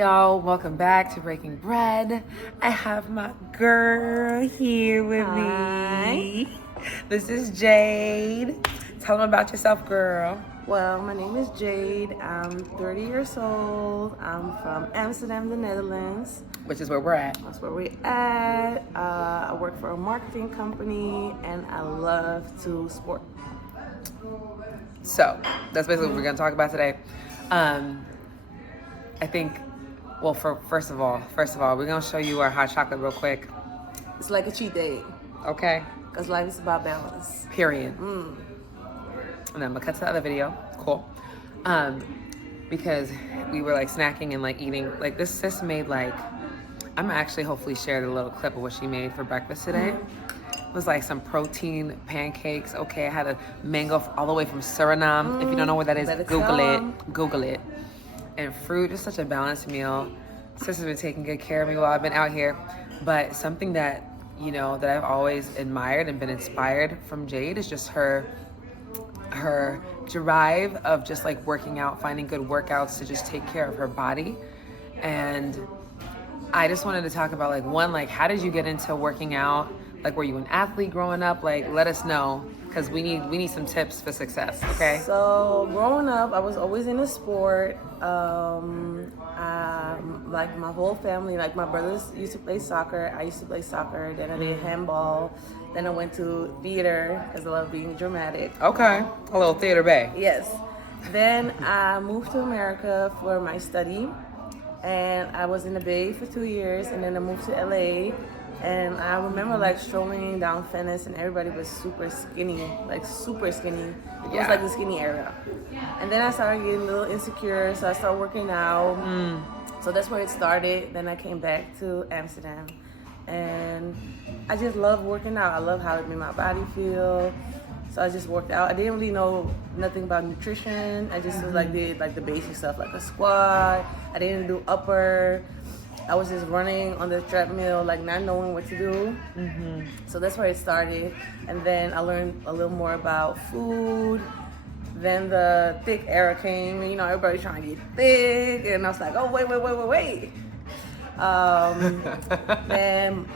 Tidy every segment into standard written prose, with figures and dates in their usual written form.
y'all, welcome back to Breaking Bread. I have my girl here with me. This is Jade. Tell them about yourself, girl. Well, my name is Jade. I'm 30 years old. I'm from Amsterdam, the Netherlands. Which is where we're at. That's where we're at. I work for a marketing company and I love to sport. So, that's basically what we're going to talk about today. I think, well, first of all, we're going to show you our hot chocolate real quick. It's like a cheat day. Okay. Because life is about balance. Period. And then I'm going to cut to the other video. Cool. Because we were like snacking and like eating. Like this sis made like, I'm going to actually hopefully share the little clip of what she made for breakfast today. It was like some protein pancakes. Okay, I had a mango all the way from Suriname. If you don't know what that is, Google it. And fruit is such a balanced meal. Sister's been taking good care of me while I've been out here. But something that, you know, that I've always admired and been inspired from Jade is just her drive of just like working out, finding good workouts to just take care of her body. And I just wanted to talk about like, one, like how did you get into working out? Like, were you an athlete growing up? Like, let us know, because we need some tips for success, okay? So, growing up, I was always in a sport. Like, my whole family, like, my brothers used to play soccer. I used to play soccer. Then I did handball. Then I went to theater, because I love being dramatic. Okay, a little theater bay. Yes. Then I moved to America for my study. And I was in the Bay for 2 years. And then I moved to LA. And I remember like strolling down Venice and everybody was super skinny, like super skinny. It was like the skinny era. And then I started getting a little insecure, so I started working out. So that's where it started. Then I came back to Amsterdam and I just love working out. I love how it made my body feel. So I just worked out. I didn't really know nothing about nutrition. I just was like did like the basic stuff like a squat. I didn't do upper. I was just running on the treadmill, like not knowing what to do. So that's where it started. And then I learned a little more about food. Then the thick era came, and, you know, everybody's trying to get thick. And I was like, oh, wait. Then,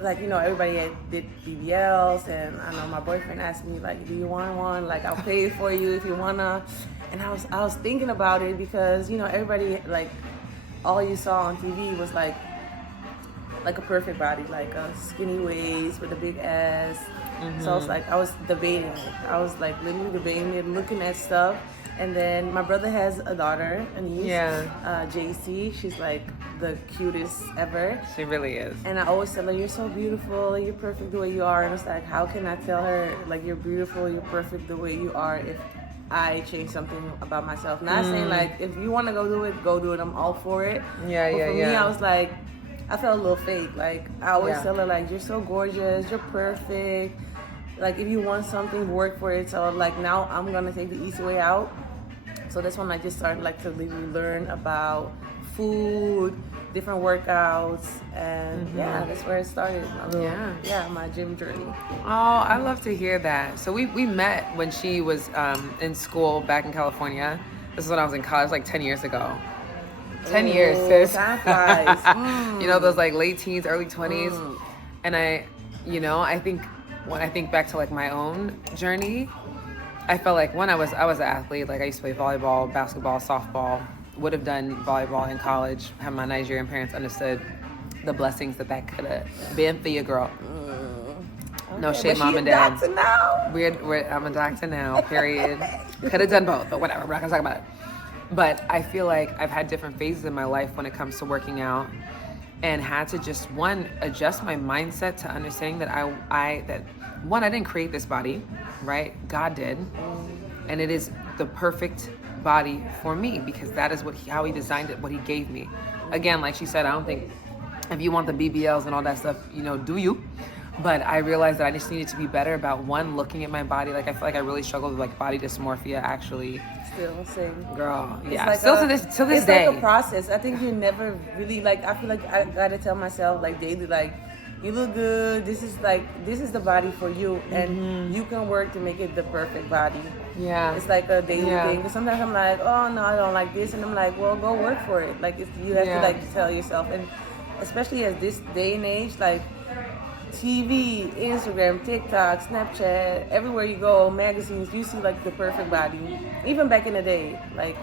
like, you know, everybody did BBLs. And I know my boyfriend asked me, like, do you want one? Like, I'll pay for you if you wanna. And I was thinking about it because, you know, everybody, like, all you saw on TV was like a perfect body, like a skinny waist with a big ass. So I was like, I was debating it. I was like literally debating it, looking at stuff. And then my brother has a daughter, a niece, JC. She's like the cutest ever. She really is. And I always tell her, you're so beautiful, you're perfect the way you are. And it's like, how can I tell her, like, you're beautiful, you're perfect the way you are if I change something about myself? Not saying like, if you want to go do it, I'm all for it. But for me, I was like, I felt a little fake. Like, I always tell her, like, you're so gorgeous, you're perfect. Like, if you want something, work for it. So like now I'm gonna take the easy way out. So that's when I just started like to really learn about food, different workouts, and that's where it started. My gym journey. Oh, I love to hear that. So we met when she was in school back in California. This is when I was in college, like 10 years ago. 10 years, sis. Time flies. You know, those like late teens, early 20s. And I think when I think back to like my own journey, I felt like when I was an athlete. Like I used to play volleyball, basketball, softball. Would have done volleyball in college. Had my Nigerian parents understood the blessings that could have been for your girl. No shame, mom and dad. Doctor now? I'm a doctor now. Period. Could have done both, but whatever. We're not gonna talk about it. But I feel like I've had different phases in my life when it comes to working out, and had to just adjust my mindset to understanding that I didn't create this body, right? God did, and it is the perfect body for me because that is how he designed it, what he gave me. Again, like she said, I don't think if you want the BBLs and all that stuff, you know, do you? But I realized that I just needed to be better about looking at my body. Like I feel like I really struggled with like body dysmorphia actually. Still same. Girl, it's yeah. Like Still to this day. It's like a process. I think you never really like. I feel like I gotta tell myself like daily, like you look good. This is the body for you, and you can work to make it the perfect body. Yeah. It's like a daily thing. Because sometimes I'm like, oh no, I don't like this, and I'm like, well, go work for it. Like you have to like tell yourself, and especially at this day and age, like TV, Instagram, TikTok, Snapchat, everywhere you go, magazines, you see like the perfect body. Even back in the day, like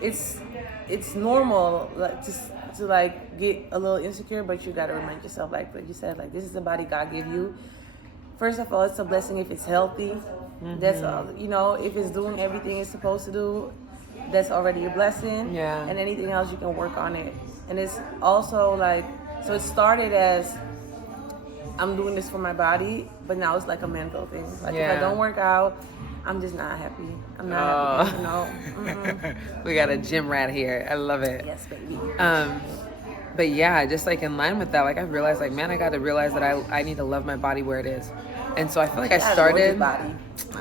it's normal like to like get a little insecure, but you gotta remind yourself, like what you said, like this is the body God gave you. First of all, it's a blessing if it's healthy. That's all, if it's doing everything it's supposed to do, that's already a blessing. Yeah. And anything else you can work on it. And it's also like, so it started as I'm doing this for my body, but now it's like a mental thing. Like if I don't work out, I'm just not happy. I'm not happy, We got a gym rat here. I love it. Yes, baby. But yeah, just like in line with that, like I realized, like, man, I got to realize that I need to love my body where it is. And so I feel like I started. Body.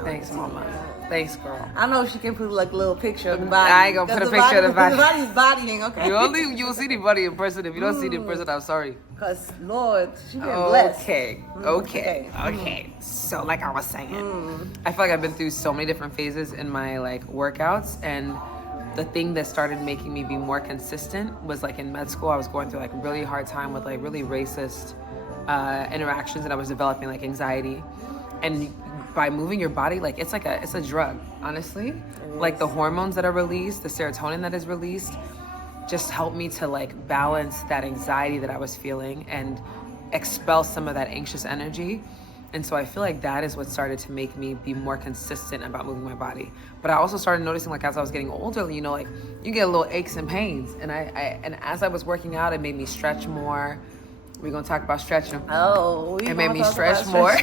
Thanks, mama. Thanks, girl. I know she can put like a little picture of the body. I ain't gonna put a picture of the body. The body's bodying, okay. You'll see the body in person. If you don't see it in person, I'm sorry. Cause Lord, she been blessed. Okay. So like I was saying, I feel like I've been through so many different phases in my like workouts, and the thing that started making me be more consistent was like in med school. I was going through like a really hard time with like really racist interactions, and I was developing like anxiety. And by moving your body, like it's a drug, honestly. Like the hormones that are released, the serotonin that is released, just helped me to like balance that anxiety that I was feeling and expel some of that anxious energy. And so I feel like that is what started to make me be more consistent about moving my body. But I also started noticing, like as I was getting older, like you get little aches and pains. And and as I was working out, it made me stretch more. We're gonna talk about stretching. It made me stretch more.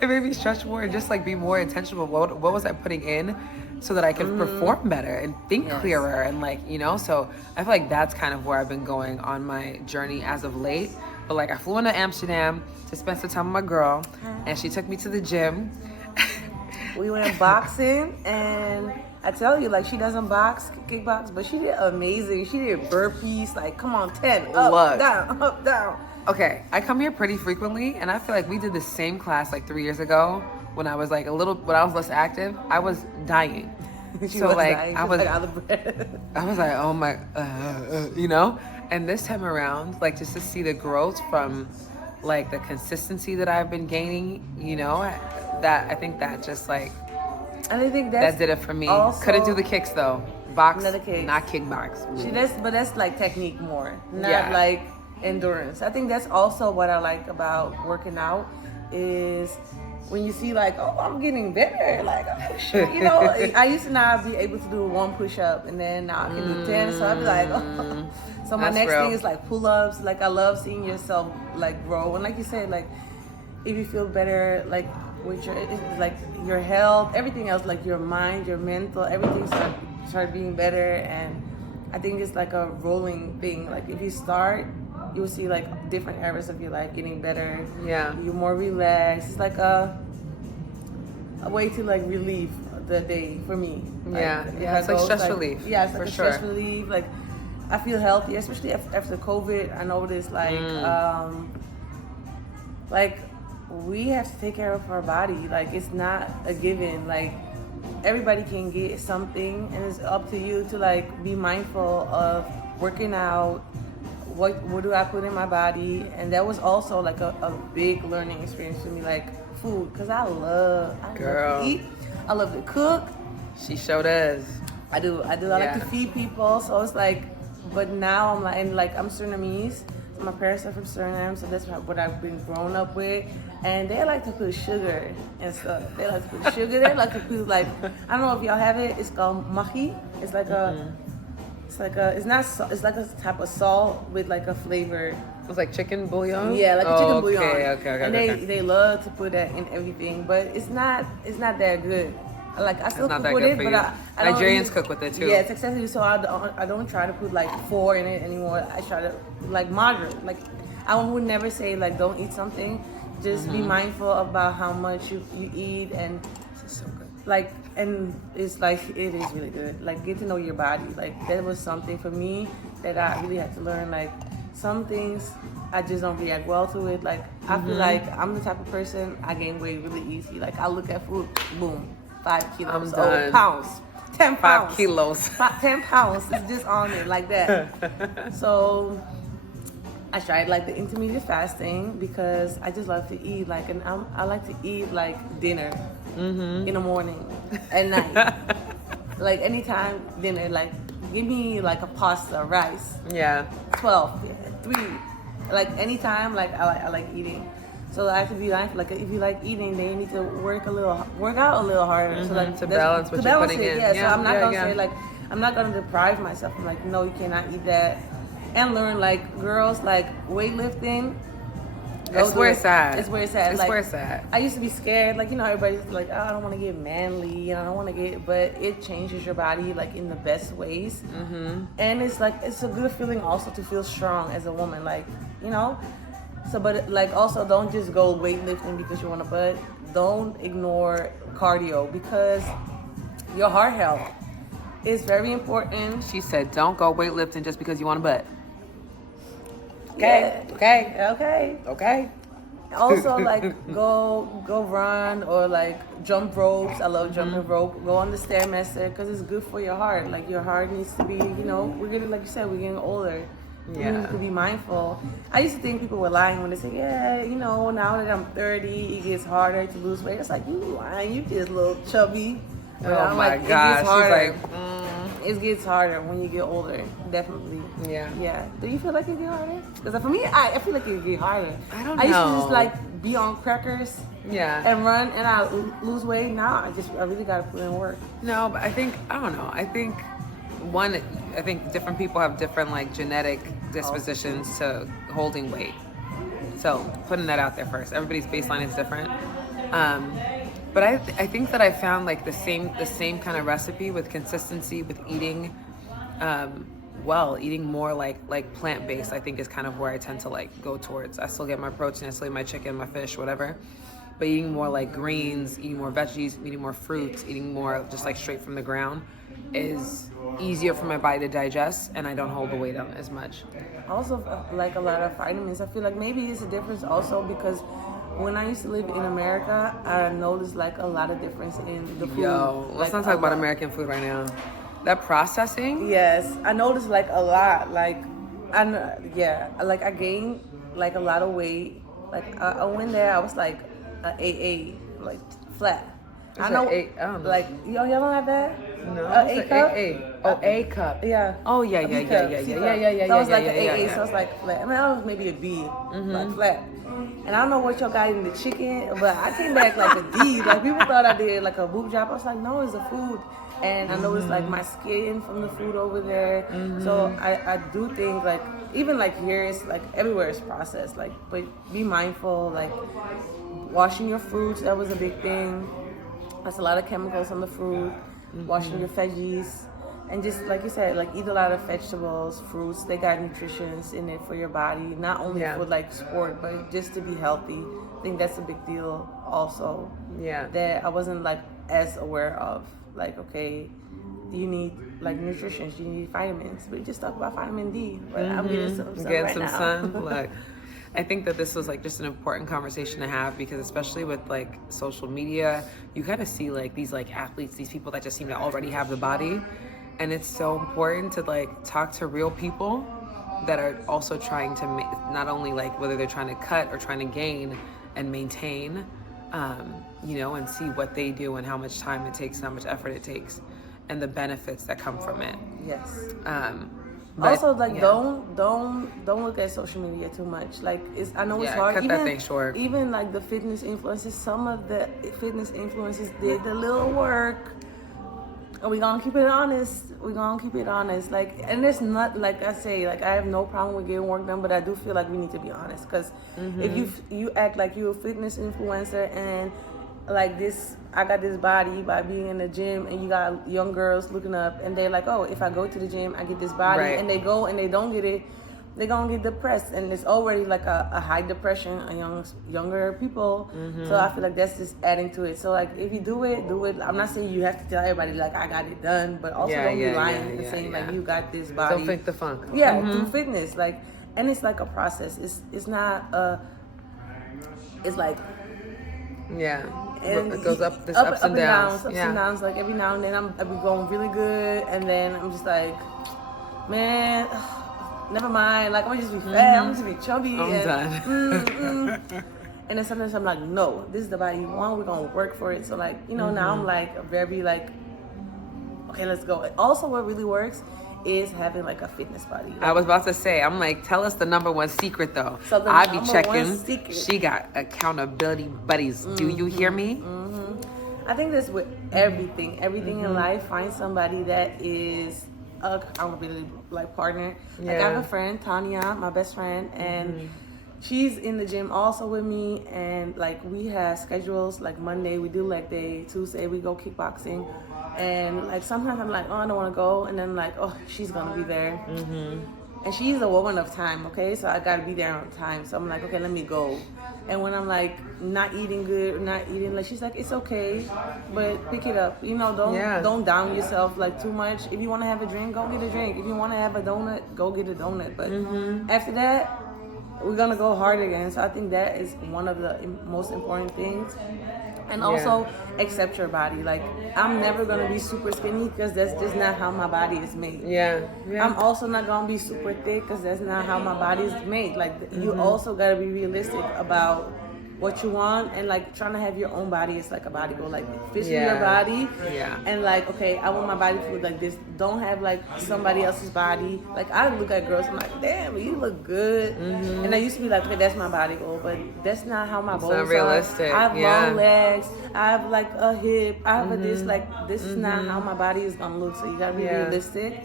It made me stretch more and just like be more intentional. What was I putting in so that I could perform better and think clearer and like, so I feel like that's kind of where I've been going on my journey as of late. But like I flew into Amsterdam to spend some time with my girl, and she took me to the gym. We went boxing, and I tell you, like she doesn't kickbox, but she did amazing. She did burpees, like come on, 10, up, down. Okay, I come here pretty frequently, and I feel like we did the same class like 3 years ago when I was like when I was less active. I was dying. I was out of breath. I was like, oh my, And this time around, like just to see the growth from like the consistency that I've been gaining, that I think that just like, and I think that did it for me. Also, couldn't do the kicks though. Box, not kickbox. But that's like technique more, not like endurance. I think that's also what I like about working out is when you see like, oh, I'm getting better. Like, oh, shit. I used to not be able to do one push-up, and then now I can do 10. So I'd be like, oh. So my next thing is like pull-ups. Like I love seeing yourself like grow. And like you said, like if you feel better, like with your health, everything else, like your mind, your mental, everything start being better. And I think it's like a rolling thing. Like if you start, you'll see like different areas of your life getting better. Yeah. You're more relaxed. It's like a way to like relieve the day for me. It's like stress relief. Yeah, it's like for a sure. stress relief. Like I feel healthy, especially after COVID. I noticed like we have to take care of our body. Like it's not a given. Like everybody can get something, and it's up to you to like be mindful of working out. What do I put in my body? And that was also like a big learning experience for me, like food, because I love to eat. I love to cook. She sure does. I do. I like to feed people. So it's like, but now I'm like, and like I'm Surinamese. My parents are from Suriname, so that's what I've been growing up with. And they like to put sugar and stuff. They like to put sugar. They like to put like, I don't know if y'all have it. It's called mahi. It's like it's like a type of salt with like a flavor. It's like chicken bouillon? Yeah, like a chicken bouillon. Okay. And they love to put that in everything, but it's not that good. Like I still cook with it, but I don't Nigerians cook with it too. Yeah, it's excessive. So I don't try to put like 4 in it anymore. I try to like moderate. Like I would never say like don't eat something. Just be mindful about how much you eat, and it's so good. Like, and it's like it is really good. Like get to know your body. Like that was something for me that I really had to learn. Like some things I just don't react well to it. Like I feel like I'm the type of person I gain weight really easy. Like I look at food, boom, 5 kilos, I'm done. pounds, 10 pounds, 5 kilos, 10 pounds. It's just on it like that. So I tried like the intermediate fasting because I just love to eat. Like, and I like to eat like dinner in the morning, at night, like anytime dinner. Like give me like a pasta, rice. Yeah. 12, 3, like anytime. Like I like eating. So I have to be like if you like eating, then you need to work out a little harder. So like to balance what you're putting in. Yeah. So I'm not gonna say like I'm not gonna deprive myself. I'm like, no, you cannot eat that. And learn like girls like weightlifting. It's where it's at. It's where it's at. It's like, where it's at. I used to be scared, like, you know, everybody's like, oh, I don't want to get manly, and I don't want to get, but it changes your body like in the best ways. And it's like it's a good feeling also to feel strong as a woman, like, you know. So, but like also don't just go weightlifting because you want a butt. Don't ignore cardio because your heart health is very important. She said, don't go weightlifting just because you want a butt. Okay. Yeah. Okay. Also, like go run or like jump ropes. I love jumping rope. Go on the stairmaster because it's good for your heart. Like your heart needs to be, you know, we're getting, like you said, we're getting older. Yeah. We need to be mindful. I used to think people were lying when they say, yeah, you know, now that I'm 30, it gets harder to lose weight. It's like, you lying, you just a little chubby. Oh my God. She's like, it gets harder when you get older, definitely. Yeah. Do you feel like it get harder? Because for me, I feel like it get harder. I don't know. I used to just like be on crackers. Yeah. And run and I lose weight. Now I really gotta put in work. No, but I don't know. I think different people have different like genetic dispositions to holding weight. So putting that out there first. Everybody's baseline is different. But I think that I found like the same kind of recipe with consistency with eating, eating more like plant-based. I think is kind of where I tend to like go towards. I still get my protein, I still eat my chicken, my fish, whatever. But eating more like greens, eating more veggies, eating more fruits, eating more just like straight from the ground is easier for my body to digest, and I don't hold the weight on as much. Also, like a lot of vitamins. I feel like maybe it's a difference also because when I used to live in America, I noticed like a lot of difference in the food. Yo, let's not talk about American food right now. That processing? Yes, I noticed like a lot. Like, I gained like a lot of weight. Like I went there, I was like a AA, like flat. I don't know. Like y'all don't have that? No. A cup? A cup. Yeah. Oh yeah. So I was like an AA, so I was like flat. I mean, I was maybe a B, like flat. And I don't know what y'all got in the chicken, but I came back like a D. Like people thought I did like a boob job. I was like, no, it's the food. And I noticed like my skin from the food over there. So I do think like even like here it's like everywhere is processed. Like, but be mindful. Like washing your fruits, that was a big thing. That's a lot of chemicals on the fruit. Washing your veggies. And just like you said, like eat a lot of vegetables, fruits. They got nutrients in it for your body, not only for like sport, but just to be healthy. I think that's a big deal also. Yeah. That I wasn't like as aware of. Like, okay, you need like nutrition, you need vitamins. We just talked about vitamin D, but I'm getting some sun right now. Sun. Look, I think that this was like just an important conversation to have because especially with like social media, you kind of see like these like athletes, these people that just seem to already have the body. And it's so important to like talk to real people that are also trying to not only like whether they're trying to cut or trying to gain and maintain, and see what they do and how much time it takes, and how much effort it takes, and the benefits that come from it. Yes. But, also, like don't look at social media too much. Like I know it's hard. Cut that thing short. Even like the fitness influencers, some of the fitness influencers did the little work. And we're gonna keep it honest. Like, and there's not, like I say, like I have no problem with getting work done, but I do feel like we need to be honest. Because if you act like you're a fitness influencer and like this, I got this body by being in the gym, and you got young girls looking up, and they're like, oh, if I go to the gym, I get this body, and they go and they don't get it, they're gonna get depressed, and it's already like a high depression on younger people. So I feel like that's just adding to it. So like if you do it. I'm not saying you have to tell everybody like I got it done, but also don't be lying and saying like you got this body. Don't fake the funk. Yeah, through fitness, like, and it's like a process. It's not it's like Yeah. and It goes up. There's ups and downs. ups and downs. Like every now and then I'll be going really good, and then I'm just like, man, never mind. Like I'm gonna just be fat. I'm just be chubby. I'm done. And then sometimes I'm like, no, this is the body you want. We're gonna work for it. So like, you know, now I'm like very like, okay, let's go. Also, what really works is having like a fitness body. Like, I was about to say, I'm like, tell us the number one secret though. So the I be number checking. one secret. She got accountability buddies. Do you hear me? I think that's with everything. Everything in life, find somebody that is a accountability like partner. Like I have a friend, Tanya, my best friend, and she's in the gym also with me, and like we have schedules. Like Monday we do leg day, Tuesday we go kickboxing, and like sometimes I'm like, oh, I don't want to go, and then like, oh, she's gonna be there, and she's a woman of time, okay, so I gotta be there on time. So I'm like, okay, let me go. And when I'm like not eating good, not eating, like she's like, it's okay, but pick it up, you know, don't down yourself like too much. If you want to have a drink, go get a drink. If you want to have a donut, go get a donut. But after that, we're gonna go hard again. So I think that is one of the most important things. And also accept your body. Like I'm never gonna be super skinny because that's just not how my body is made. I'm also not gonna be super thick because that's not how my body is made. Like you also gotta be realistic about what you want, and like trying to have your own body is like a body goal. Like fix your body, and like, okay, I want my body to look like this. Don't have like somebody else's body. Like I look at girls, I'm like, damn, you look good, and I used to be like, okay, that's my body goal, but that's not how my goals not realistic. are. I have long legs, I have like a hip, I have a this. Like this is not how my body is gonna look. So you gotta be realistic,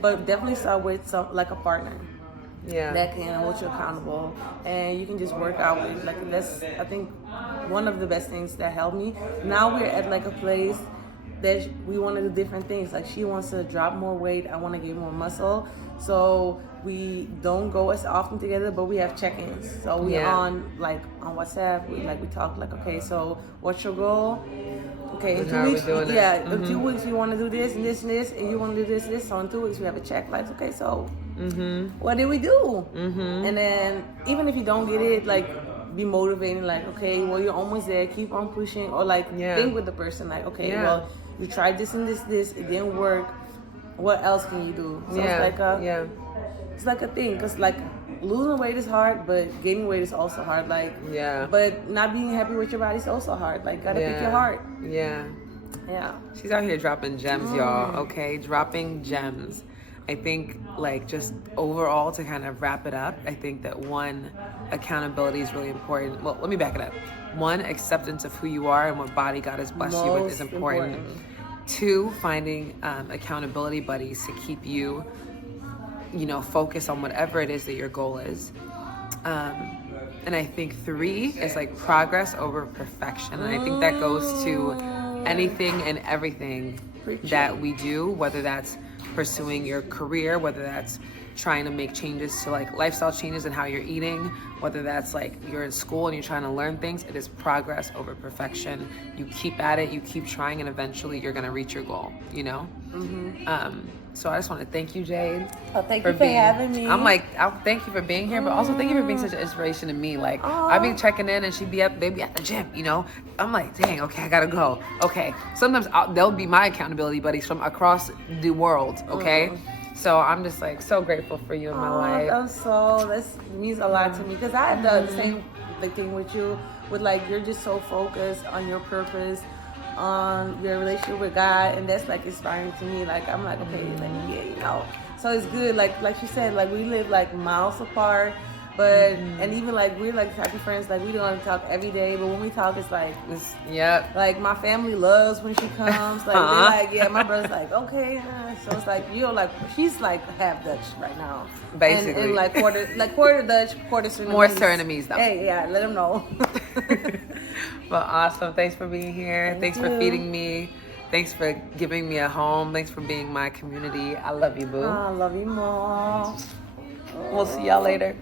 but definitely start with some like a partner. That can hold you accountable, and you can just work out with. Like that's, I think, one of the best things that helped me. Now we're at like a place that we want to do different things. Like she wants to drop more weight, I want to get more muscle. So we don't go as often together, but we have check-ins. So we on WhatsApp. We talk like, okay, so what's your goal? Okay, in 2 weeks, in 2 weeks we want to do this and this and this, and you want to do this and this. So in 2 weeks we have a check. Like, okay, so what did we do? And then even if you don't get it, like be motivating. Like, okay, well you're almost there. Keep on pushing, or like think with the person. Like, okay, well you tried this and this, it didn't work. What else can you do? So it's like a thing, because like losing weight is hard, but gaining weight is also hard. Like but not being happy with your body is also hard. Like gotta pick your heart. She's out here dropping gems, y'all. Okay, dropping gems. I think like just overall, to kind of wrap it up, I think that one, accountability is really important. Well, let me back it up. One, acceptance of who you are and what body God has blessed you with is important. Two, finding accountability buddies to keep you, focus on whatever it is that your goal is. And I think three is like progress over perfection. And I think that goes to anything and everything that we do, whether that's pursuing your career, whether that's trying to make changes to like lifestyle changes in how you're eating, whether that's like you're in school and you're trying to learn things. It is progress over perfection. You keep at it, you keep trying, and eventually you're gonna reach your goal, So I just want to thank you, Jade. Oh, thank you for having me. I'm like, thank you for being here, but also thank you for being such an inspiration to me. Like, I be checking in and they be at the gym, I'm like, dang, okay, I gotta go. Okay, sometimes they'll be my accountability buddies from across the world, okay? So I'm just like so grateful for you in my life. This means a lot to me, because I had the same thing with you, with like, you're just so focused on your purpose, on your relationship with God, and that's like inspiring to me. Like I'm like, okay, let me get, So it's good. Like you said, like we live like miles apart, but and even like we're like happy friends. Like we don't talk every day, but when we talk, it's like like my family loves when she comes. Like they're like, my brother's like, okay. So it's like like she's like half Dutch right now, basically, and like quarter Dutch, quarter Surinamese. More Surinamese though. Hey, let them know. Well, awesome. Thanks for being here. Thanks for feeding me. Thanks for giving me a home. Thanks for being my community. I love you, boo. I love you more. We'll see y'all later.